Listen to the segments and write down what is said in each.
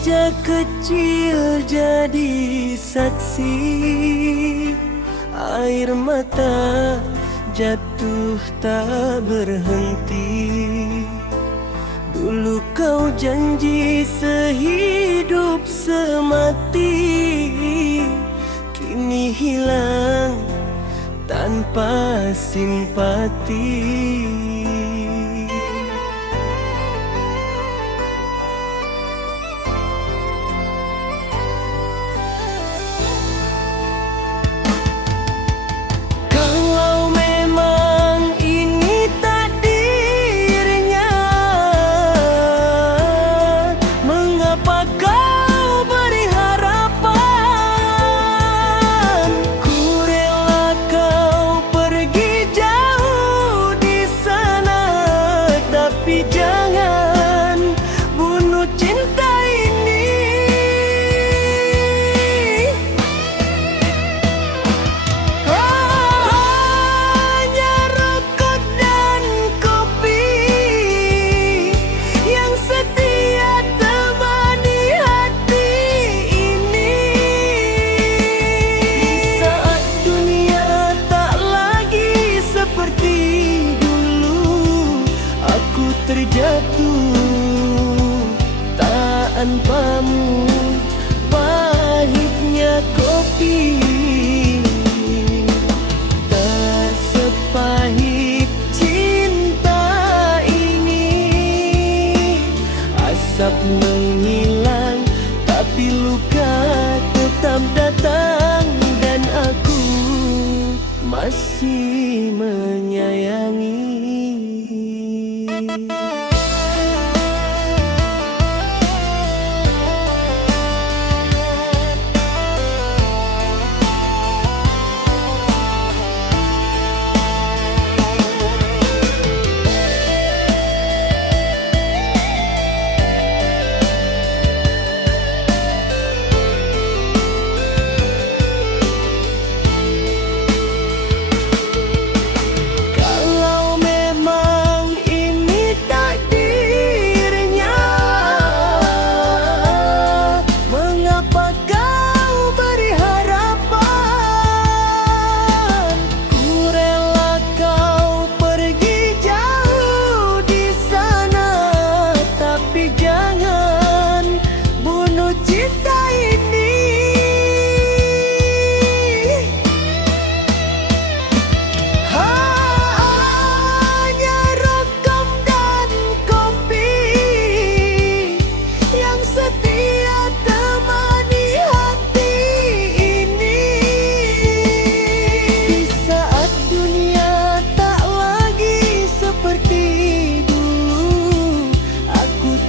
Sejak kecil jadi saksi, air mata jatuh tak berhenti. Dulu kau janji sehidup semati, kini hilang tanpa simpati. Terjatuh tanpamu, pahitnya kopi tak sepahit cinta ini. Asap menghilang tapi luka tetap datang, dan aku masih menyayangi.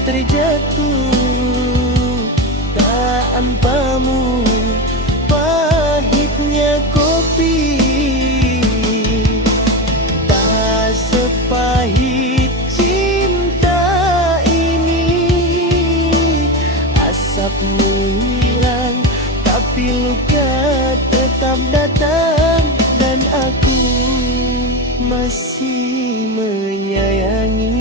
Terjatuh tanpamu, pahitnya kopi tak sepahit cinta ini. Asap menghilang tapi luka tetap datang, dan aku masih menyayangi.